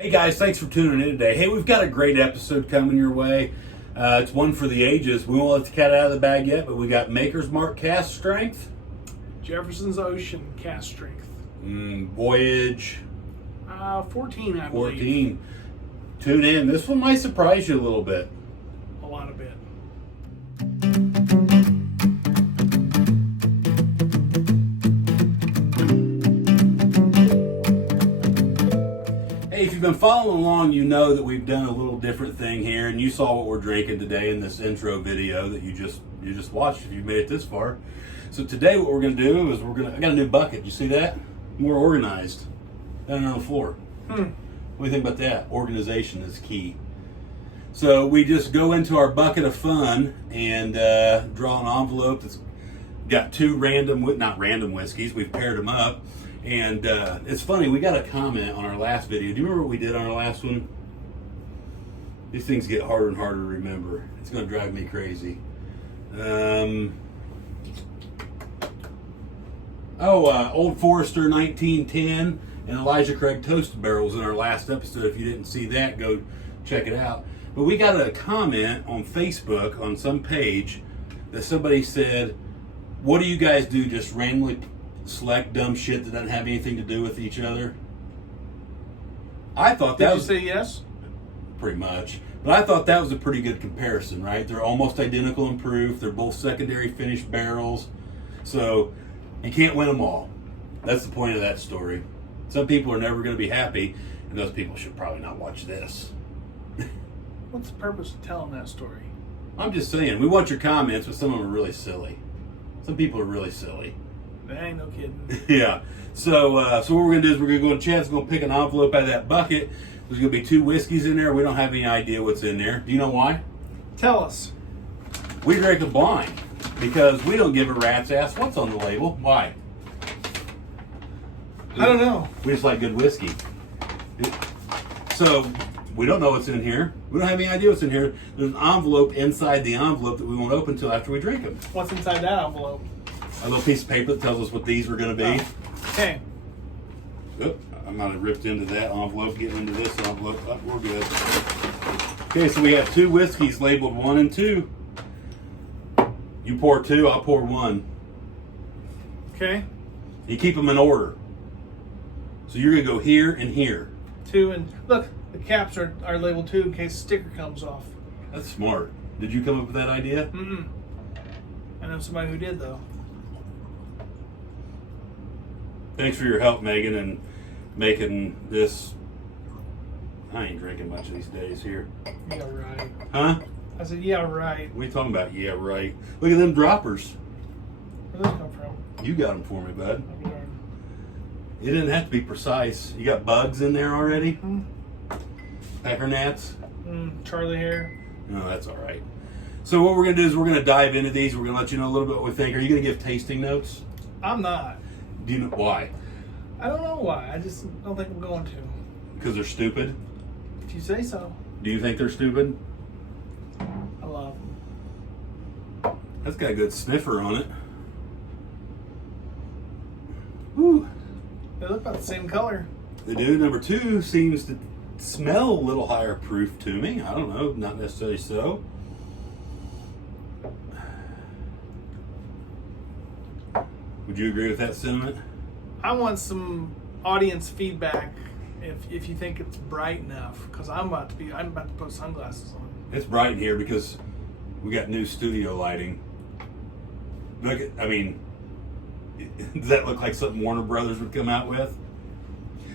Hey guys, thanks for tuning in today. Hey, we've got a great episode coming your way. It's one for the ages. We won't let the cat out of the bag yet, but we got Maker's Mark Cask Strength. Jefferson's Ocean Cask Strength. Voyage. 14, I believe. 14. Tune in. This one might surprise you a little bit. A lot of bit. Hey, if you've been following along, you know that we've done a little different thing here, and you saw what we're drinking today in this intro video that you just watched if you made it this far. So today what we're going to do is I got a new bucket. You see that? More organized. Down on the floor. What do you think about that? Organization is key. So we just go into our bucket of fun and draw an envelope that's got two not random whiskeys. We've paired them up. And it's funny, we got a comment on our last video. Do you remember what we did on our last one? These things get harder and harder to remember. It's going to drive me crazy. Old Forester 1910 and Elijah Craig Toasted Barrels in our last episode. If you didn't see that, go check it out. But we got a comment on Facebook on some page that somebody said, what do you guys do, just randomly select dumb shit that doesn't have anything to do with each other? I thought that was... Did you say yes? Pretty much. But I thought that was a pretty good comparison, right? They're almost identical in proof. They're both secondary finished barrels. So you can't win them all. That's the point of that story. Some people are never going to be happy, and those people should probably not watch this. What's the purpose of telling that story? I'm just saying, we want your comments, but some of them are really silly. Some people are really silly. That ain't no kidding. Yeah. So what we're going to do is we're going to go to Chad's going to pick an envelope out of that bucket. There's going to be two whiskeys in there. We don't have any idea what's in there. Do you know why? Tell us. We drink it blind because we don't give a rat's ass what's on the label. Why? I don't know. We just like good whiskey. So we don't know what's in here. We don't have any idea what's in here. There's an envelope inside the envelope that we won't open until after we drink them. What's inside that envelope? A little piece of paper that tells us what these were going to be. Oh. Okay. Oh, I might have ripped into that envelope, getting into this envelope. Oh, we're good. Okay, so we have two whiskeys labeled 1 and 2. You pour 2, I'll pour 1. Okay. You keep them in order. So you're going to go here and here. 2 and... Look, the caps are labeled 2 in case the sticker comes off. That's smart. Did you come up with that idea? Mm-mm. I know somebody who did, though. Thanks for your help, Megan, and making this. I ain't drinking much these days here. Yeah, right. Huh? I said, yeah, right. What are you talking about? Yeah, right. Look at them droppers. Where'd those come from? You got them for me, bud. I'm darn. It didn't have to be precise. You got bugs in there already? Mm. Pecker gnats? Charlie hair. No, that's all right. So what we're going to do is we're going to dive into these. We're going to let you know a little bit what we think. Are you going to give tasting notes? I'm not. Do you know why? I don't know why. I just don't think I'm going to. Because they're stupid? If you say so. Do you think they're stupid? I love them. That's got a good sniffer on it. Woo. They look about the same color. They do. Number 2 seems to smell a little higher proof to me. I don't know. Not necessarily so. Would you agree with that sentiment? I want some audience feedback if you think it's bright enough, because I'm about to put sunglasses on. It's bright in here because we got new studio lighting. Look at, does that look like something Warner Brothers would come out with?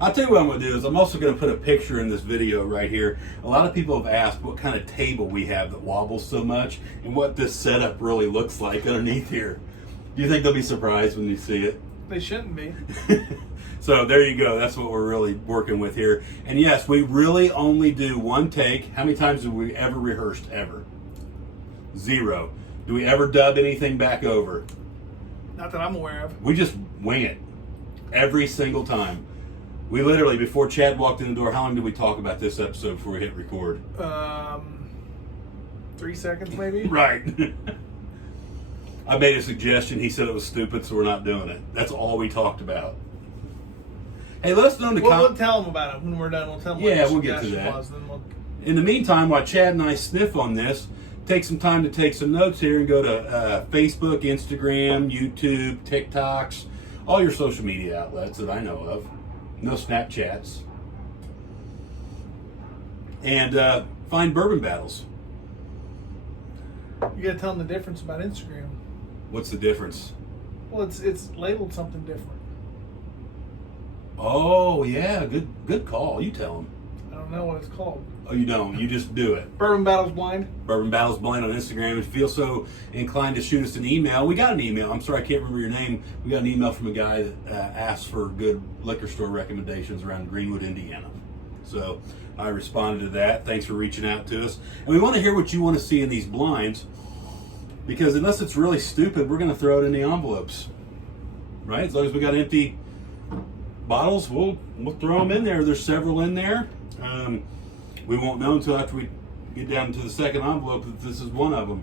I'll tell you what I'm going to do is I'm also going to put a picture in this video right here. A lot of people have asked what kind of table we have that wobbles so much and what this setup really looks like underneath here. Do you think they'll be surprised when you see it? They shouldn't be. So there you go. That's what we're really working with here. And yes, we really only do one take. How many times have we ever rehearsed ever? 0. Do we ever dub anything back over? Not that I'm aware of. We just wing it every single time. We literally, before Chad walked in the door, how long did we talk about this episode before we hit record? 3 seconds maybe? Right. I made a suggestion. He said it was stupid, so we're not doing it. That's all we talked about. Hey, let us know in the We'll comments. tell them about it when we're done. We'll tell them Yeah, what we'll the get to suggestion that. was. Then we'll... In the meantime, while Chad and I sniff on this, take some time to take some notes here and go to Facebook, Instagram, YouTube, TikToks, all your social media outlets that I know of. No Snapchats. And find Bourbon Battles. You gotta tell them the difference about Instagram. What's the difference? Well, it's labeled something different. Oh, yeah, good call. You tell them. I don't know what it's called. Oh, you don't. You just do it. Bourbon Battles Blind. Bourbon Battles Blind on Instagram. If you feel so inclined to shoot us an email, we got an email. I'm sorry, I can't remember your name. We got an email from a guy that asked for good liquor store recommendations around Greenwood, Indiana. So I responded to that. Thanks for reaching out to us. And we want to hear what you want to see in these blinds, because unless it's really stupid, we're going to throw it in the envelopes. Right? As long as we got empty bottles, we'll throw them in there. There's several in there. We won't know until after we get down to the second envelope that this is one of them.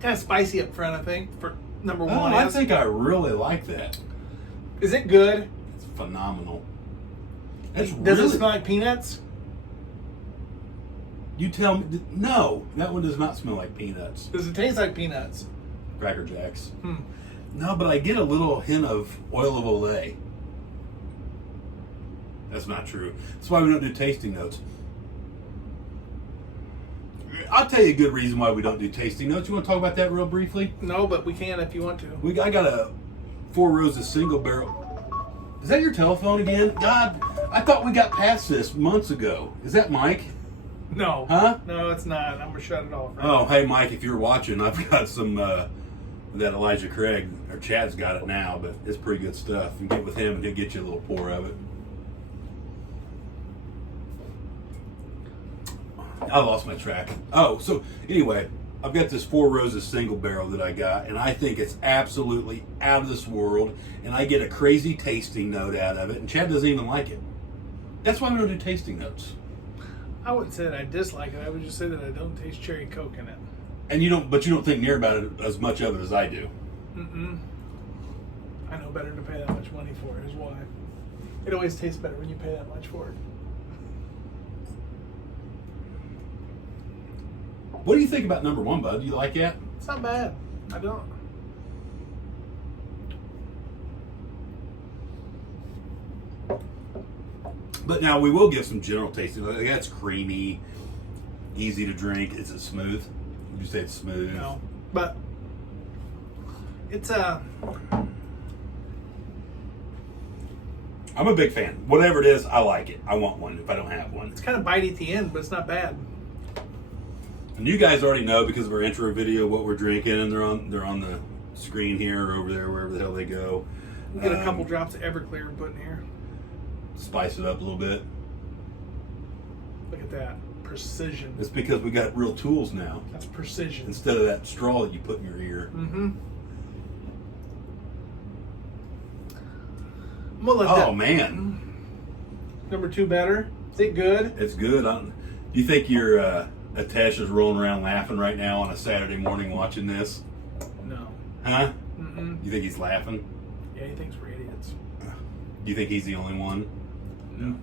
Kind of spicy up front, I think, for number one. I think I really like that. Is it good? It's phenomenal. It's Does really, it smell like peanuts? You tell me. No, that one does not smell like peanuts. Does it taste like peanuts? Cracker Jacks. No, but I get a little hint of oil of Olay. That's not true. That's why we don't do tasting notes. I'll tell you a good reason why we don't do tasting notes. You want to talk about that real briefly? No, but we can if you want to. I got a Four Roses single barrel. Is that your telephone again? God, I thought we got past this months ago. Is that Mike? No. Huh? No, it's not. I'm going to shut it off. Right Oh, now. hey, Mike, if you're watching, I've got some, that Elijah Craig, or Chad's got it now, but it's pretty good stuff. You get with him and he'll get you a little pour of it. I lost my track. Oh, so anyway, I've got this Four Roses single barrel that I got, and I think it's absolutely out of this world, and I get a crazy tasting note out of it, and Chad doesn't even like it. That's why we don't do tasting notes. I wouldn't say that I dislike it. I would just say that I don't taste cherry Coke in it. And you don't think near about it as much of it as I do. I know better to pay that much money for it, is why. It always tastes better when you pay that much for it. What do you think about number one, bud? Do you like that? It's not bad. I don't. But now we will give some general tasting. Like, that's creamy, easy to drink. Is it smooth? Would you say it's smooth? No. But it's I'm a big fan. Whatever it is, I like it. I want one if I don't have one. it's kind of bitey at the end, but it's not bad. And you guys already know because of our intro video what we're drinking, and they're on the screen here or over there, wherever the hell they go. We get a couple drops of Everclear and put in here. Spice it up a little bit. Look at that. Precision. It's because we got real tools now That's precision. instead of that straw that you put in your ear. I'm gonna let that. Oh man, Number two better. Is it good? it's good. Do you think your Atesh is rolling around laughing right now on a Saturday morning watching this? No. Huh? You think he's laughing? Yeah, he thinks we're idiots. Do you think he's the only one? No.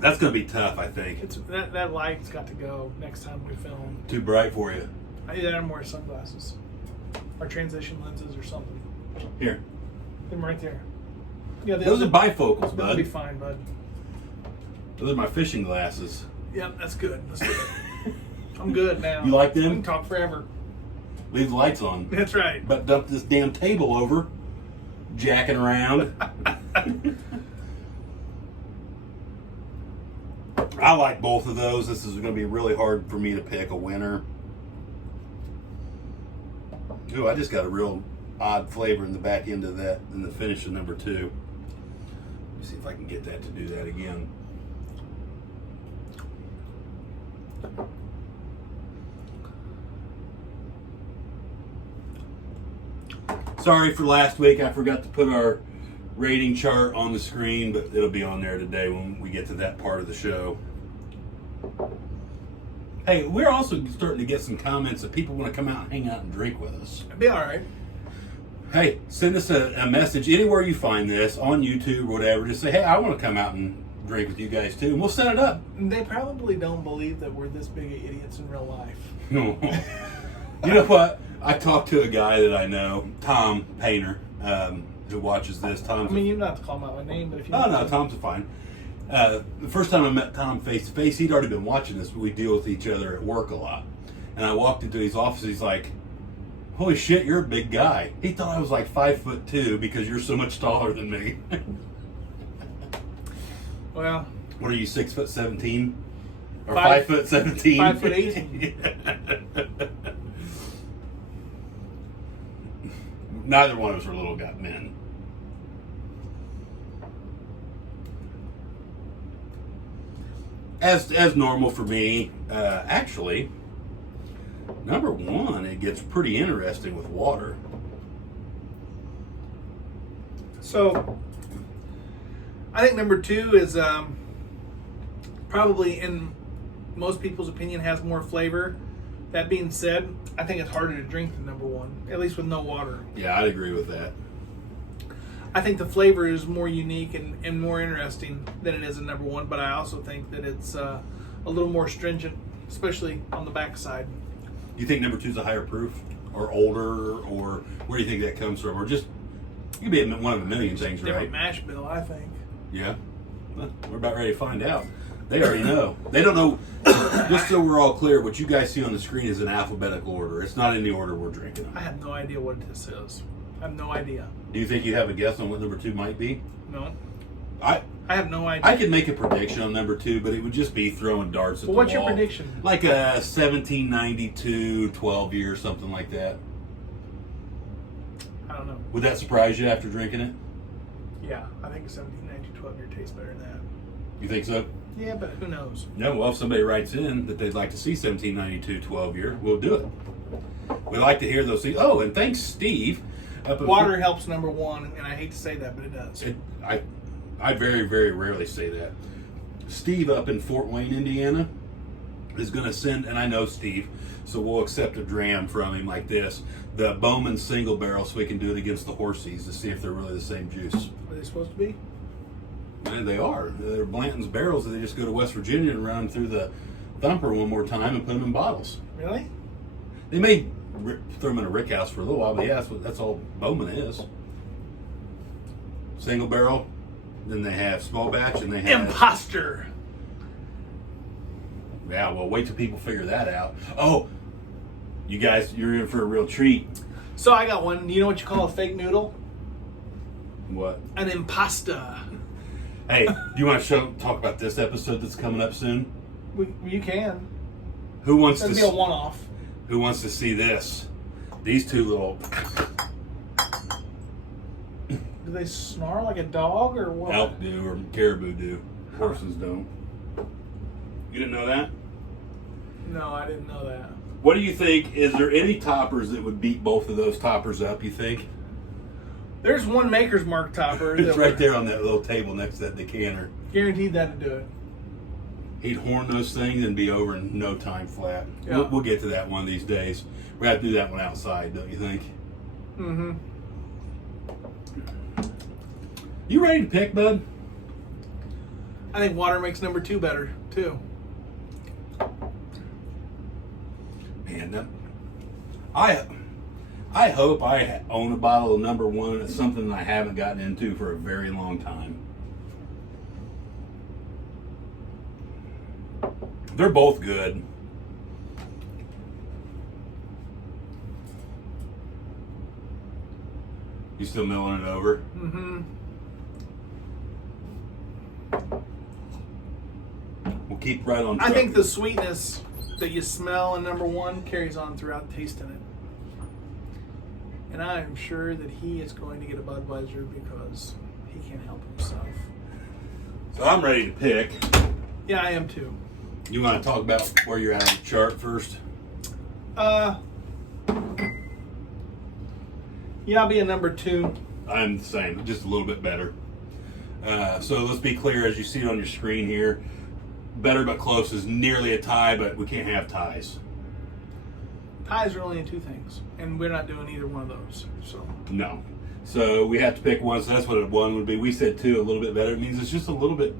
That's going to be tough, I think. It's that light's got to go next time we film. Too bright for you. I either wear sunglasses or transition lenses or something. Here. Them right there. Yeah, Those are bifocals, That'll be bud. fine, bud. Those are my fishing glasses. Yep, that's good. That's good. I'm good now. You like We them? can talk forever. Leave the lights on. That's right. But dump this damn table over. Jacking around. I like both of those. This is going to be really hard for me to pick a winner. Ooh, I just got a real odd flavor in the back end of that in the finish of number two. Let me see if I can get that to do that again. Sorry for last week. I forgot to put our rating chart on the screen, but it'll be on there today when we get to that part of the show. Hey, we're also starting to get some comments that people want to come out and hang out and drink with us. It'd be all right. Hey, send us a message anywhere you find this, on YouTube or whatever. Just say, hey, I want to come out and drink with you guys too, and we'll set it up. They probably don't believe that we're this big of idiots in real life. No. You know what? I talked to a guy that I know, Tom Painter, who watches this. Tom's I mean, you don't have to call him out by name, but if you Oh, want no, to. Tom's fine. The first time I met Tom face to face, he'd already been watching this, but we deal with each other at work a lot. And I walked into his office, he's like, holy shit, you're a big guy. He thought I was like 5'2" because you're so much taller than me. Well, What are you, 6'17"? Or Five- 5'17"? 5'18". Neither one of us are little guy men. As normal for me, actually, number one, it gets pretty interesting with water. so I think number 2 is probably, in most people's opinion, has more flavor. That being said, I think it's harder to drink than number 1, at least with no water. Yeah, I'd agree with that. I think the flavor is more unique and more interesting than it is in number 1, but I also think that it's a little more stringent, especially on the backside. Do you think number two is a higher proof, or older, or where do you think that comes from, or just it could be one of a million things, right? Different mash bill, I think. Yeah, well, we're about ready to find out. They already know. They don't know. Just so we're all clear, what you guys see on the screen is in alphabetical order. It's not in the order we're drinking them. I have no idea what this is. I have no idea. Do you think you have a guess on what number two might be? No. I have no idea. I could make a prediction on number two, but it would just be throwing darts at Well, the what's wall. your prediction? Like a 1792 12 year, something like that. I don't know. Would that surprise you after drinking it? Yeah, I think a 1792 12 year tastes better than that. You think so? Yeah, but who knows? No, well, if somebody writes in that they'd like to see 1792 12 year, we'll do it. We like to hear those things. Oh, and thanks, Steve. Up in Water helps number 1, and I hate to say that, but it does. I very, very rarely say that. Steve up in Fort Wayne, Indiana, is going to send, and I know Steve, so we'll accept a dram from him like this, the Bowman single barrel, so we can do it against the Horsies to see if they're really the same juice. Are they supposed to be? And they are. They're Blanton's barrels, and they just go to West Virginia and run them through the thumper one more time and put them in bottles. Really? They may throw them in a rick house for a little while, but yeah, that's all Bowman is. Single barrel, then they have small batch, and they have... Imposter! Yeah, well, wait till people figure that out. Oh, you guys, you're in for a real treat. So I got one. You know what you call a fake noodle? What? An impasta. Hey, do you want to talk about this episode that's coming up soon? You can. Who wants That'd to be a one-off. Who wants to see this? These two little Do they snarl like a dog or what? elk do or caribou do. Horses don't. You didn't know that? No, I didn't know that. What do you think? Is there any toppers that would beat both of those toppers up, you think? There's one Maker's Mark topper. It's that right would- there on that little table next to that decanter. Guaranteed that to do it. He'd horn those things and be over in no time flat. Yeah. We'll get to that one of these days. We have to do that one outside, don't you think? Mm-hmm. You ready to pick, bud? I think water makes number 2 better, too. Man, I hope I own a bottle of number 1. It's something I haven't gotten into for a very long time. They're both good. You still milling it over? Mm-hmm. We'll keep right on track. I think the sweetness that you smell in number 1 carries on throughout tasting it. And I am sure that he is going to get a Budweiser because he can't help himself. So I'm ready to pick. Yeah, I am too. You want to talk about where you're at on the chart first? Yeah, I'll be a number 2. I'm the same, just a little bit better. So let's be clear, as you see it on your screen here, better but close is nearly a tie, but we can't have ties. Ties are only in two things, and we're not doing either one of those. So No. So we have to pick one, so that's what a 1 would be. We said 2, a little bit better. It means it's just a little bit,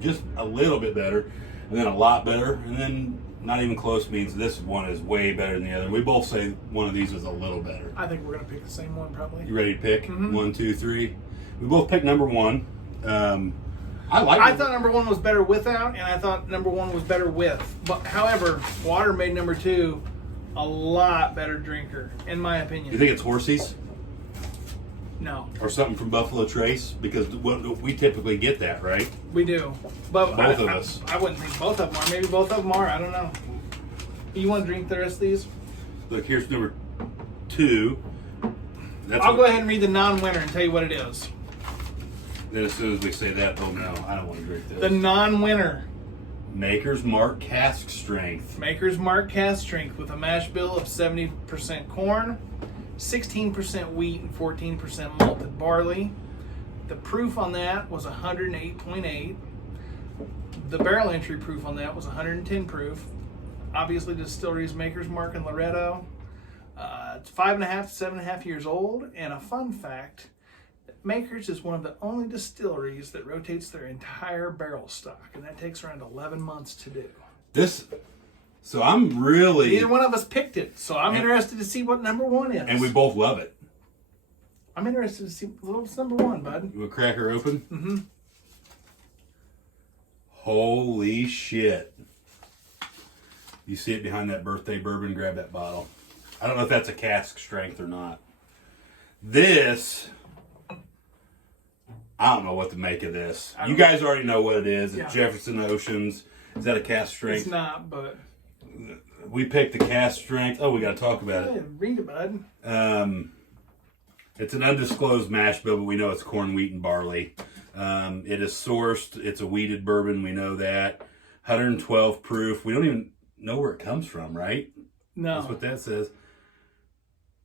just a little bit better, and then a lot better, and then not even close means this one is way better than the other. We both say one of these is a little better. I think we're going to pick the same one probably. You ready to pick? Mm-hmm. 1, 2, 3. We both picked number 1. I thought number 1 was better without, and I thought number 1 was better with. But however, water made number 2 a lot better drinker, in my opinion. You think it's Horsey's? No. Or something from Buffalo Trace? Because we typically get that, right? We do. But both of us. I wouldn't think both of them are. Maybe both of them are. I don't know. You want to drink the rest of these? Look, here's number 2. I'll go ahead and read the non-winner and tell you what it is. Then as soon as we say that, oh no, I don't want to drink this. The non-winner. Maker's Mark Cask Strength. Maker's Mark Cask Strength with a mash bill of 70% corn, 16% wheat, and 14% malted barley. The proof on that was 108.8. The barrel entry proof on that was 110 proof. Obviously, the distillery is Maker's Mark in Loretto. It's 5.5 to 7.5 years old. And a fun fact, Maker's is one of the only distilleries that rotates their entire barrel stock, and that takes around 11 months to do. So I'm really... Neither one of us picked it, so I'm interested to see what number 1 is. And we both love it. I'm interested to see what's number 1, bud. You want to crack her open? Mm-hmm. Holy shit. You see it behind that birthday bourbon, grab that bottle. I don't know if that's a cask strength or not. This... I don't know what to make of this. You guys already know what it is. It's Jefferson Oceans. Is that a cask strength? It's not, but... We picked the cask strength. Oh, we got to talk about it. Read it, bud. It's an undisclosed mash bill, but we know it's corn, wheat, and barley. It is sourced. It's a wheated bourbon. We know that. 112 proof. We don't even know where it comes from, right? No. That's what that says.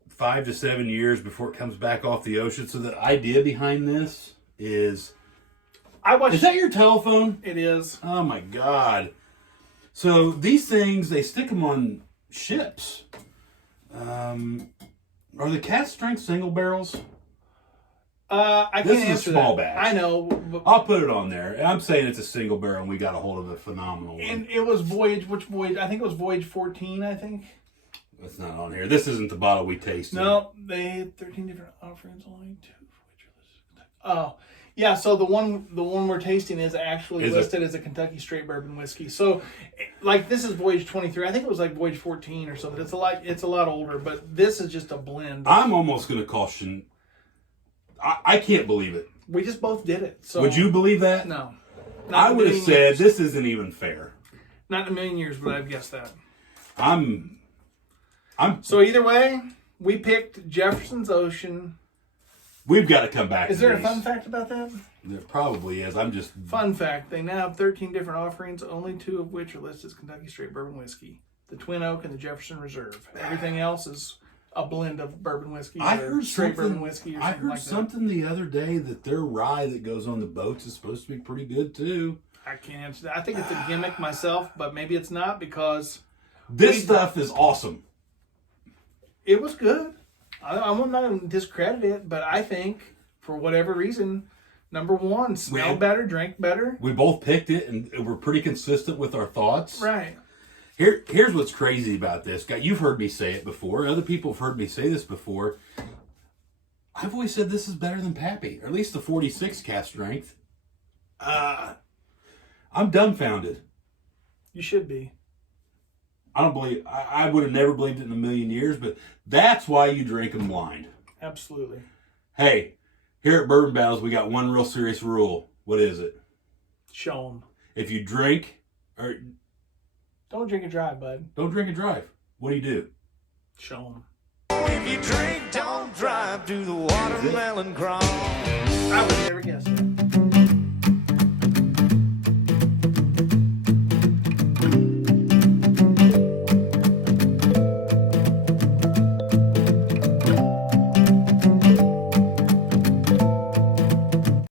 5 to 7 years before it comes back off the ocean. So the idea behind this is... Is that your telephone? It is. Oh, my God. So these things, they stick them on ships. Are the cask strength single barrels? I can't This is a answer small that. batch. I know. But I'll put it on there. I'm saying it's a single barrel, and we got a hold of a phenomenal one. And it was voyage. Which voyage? I think it was voyage 14. I think. That's not on here. This isn't the bottle we tasted. No, they had 13 different offerings. Only 2 voyages. Oh, yeah. So the one we're tasting is actually listed as a Kentucky straight bourbon whiskey. So, like, this is voyage 23. I think it was like voyage 14 or something. It's a lot older, but this is just a blend. I'm almost going to caution. I can't believe it. We just both did it. So would you believe that? No. I would have said this isn't even fair. Not in a million years would I have guessed that. So either way, we picked Jefferson's Ocean. We've got to come back. Is there a fun fact about that? There probably is. Fun fact: they now have 13 different offerings, only 2 of which are listed as Kentucky straight bourbon whiskey: the Twin Oak and the Jefferson Reserve. Everything else is a blend of bourbon whiskey. I heard straight something. bourbon whiskey. Or I something heard like something the other day that their rye that goes on the boats is supposed to be pretty good too. I can't answer that. I think it's a gimmick myself, but maybe it's not because this stuff is awesome. It was good. I'm not going to discredit it, but I think for whatever reason, number 1 smelled better, drank better. We both picked it, and we're pretty consistent with our thoughts. Right. Here's what's crazy about this. You've heard me say it before. Other people have heard me say this before. I've always said this is better than Pappy, or at least the 46 cask strength. I'm dumbfounded. You should be. I don't believe. I would have never believed it in a million years, but that's why you drink them blind. Absolutely. Hey, here at Bourbon Battles, we got one real serious rule. What is it? Show them. If you drink, or don't drink and drive, bud. Don't drink and drive. What do? Show them. If you drink, don't drive. Do the watermelon crawl. I would never guess it.